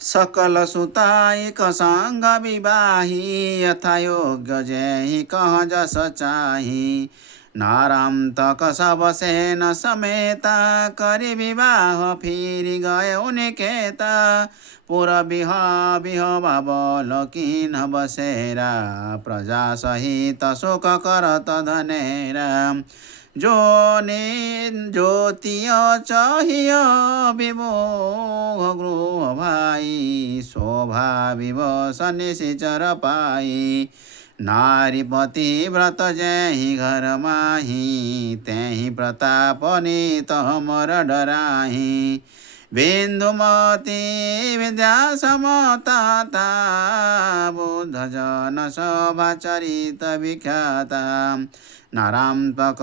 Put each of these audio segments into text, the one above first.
सकल सुताइक सङ्ग विवाही यथा योग्य जेहि कह जस चाही नारान्तक सब सेन समेता करि विवाह फिरि गयो निकेता पुर बिह बिह बाबल किन बसेरा प्रजा सहित शोक करत धनेरा ज्योतिय चाहिय विमोह गृह भाई शोभा विवश निशिचर पाई नारीपति व्रत जहि घर माही तेहि प्रताप नित हमर डराही बिन्दुमती विद्या समता बुद्ध जन सभा चरित विख्याता नारान्तक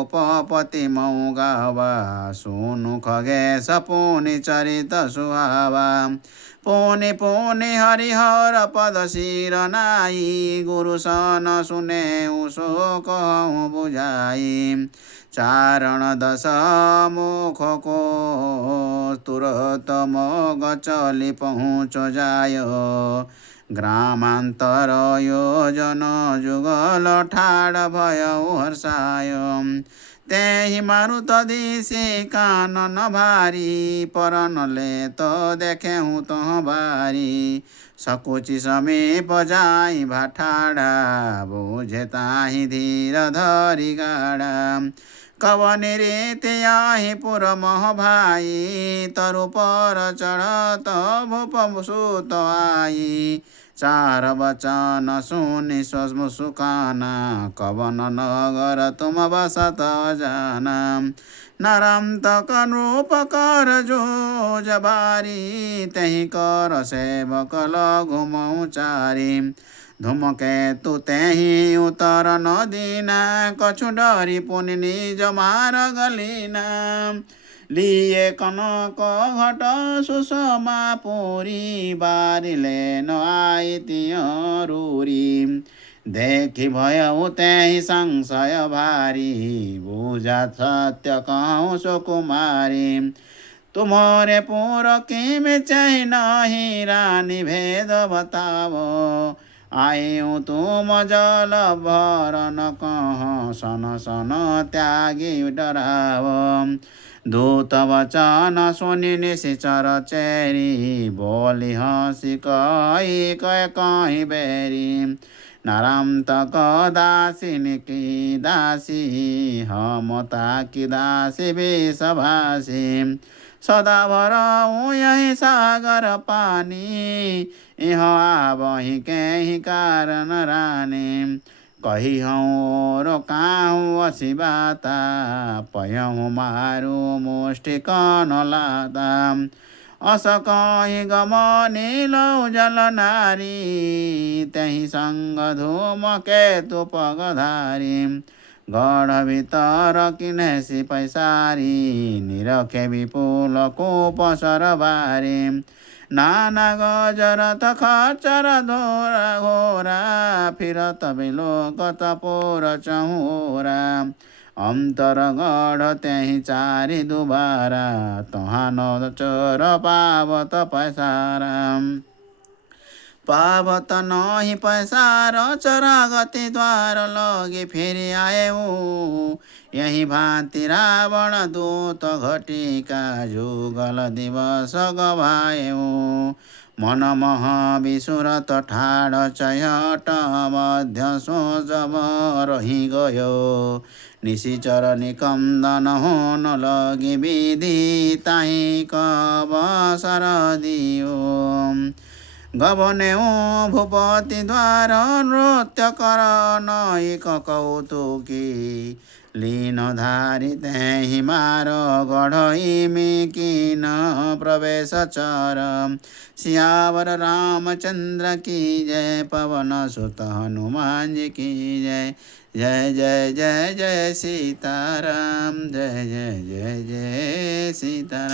उपपति मौगावा सुनु खगेश पुनि चरित सुहावा पुनि पुनि हरिहर पद शिर नाई गुरु सन सुने शोक बुझाई चारण दश मुख को तुरत मग चली पहुँच जाय ग्रामान्तर योजन जुगल ठाड भयो हर्षाय तेहि मारुत दिशे कानन भारी परनले त देखेहु तह बारी सकुची समीप जाई भाठाडा बुझे ताहि धीर धरी गाडा कवनि रीति आहि पुर मह भाई तरु पर चढ़त भूप सुत आई चार वचन सुनि सुकाना कवन नगर तुम बसत जाना नारान्तक नृप कर जो जबारी तेहि कर सेवक लघु मौचारी धूमकेतु तेहि उतर नदीना कछु डरी पुनि निज मार गलिना लिए कनक घट सुषमा पुरी बारिले न आई रूरी देखि भयउ तेहि संशय भारी बुझा सत्य कहूँ सुकुमारी तुम्हारे पुर किम चाहिँ नहीं रानी भेद बतावो आयु तुम जल भरन कह सन सन त्यागी डराव दूत वचन सुनि निशिचर चेरी बोली हँसी कही कहीं बेरी नारान्तक दासिनी की दासी हम ताकी दासी विषभाषी सदाभर यही सागर पानी इह आवही केही कारण रानी कही हूँ रोकाहूँ असी बाता पयहूँ मारू मुष्टि कन लाता अस कही गमनी लौ जल नारी तेहि संग धूम केतु पगधारी गढ़ भितर किनेसी पैसारी निरखे विपुल कूप सरबारी नाना गजरत खचर धोरा घोरा फिरत बिलोकत पोर चहुरा अंतर गढ़ तेहि चारि दुबारा तहाँ न चोर पावत पैसारा पावत नहीं पैसार चरा गति द्वार लगे फेरि आएऊ यही भांति रावण दूत घटिका जुगल दिवस गवाएऊ मन मह विसुरत ठाड चयट मध्य सोच रही गयो निशिचर निकंदन होन लगी विधि ताहि कबसर दियो गबनेऊ भूपति द्वार नृत्य कर नैक कौतुकी लीन धारी तेहि मार गढ़ई किन प्रवेश चर सियावर रामचंद्र की जय पवन सुत हनुमान जी की जय जय जय जय जय सीताराम जय जय जय जय सीताराम।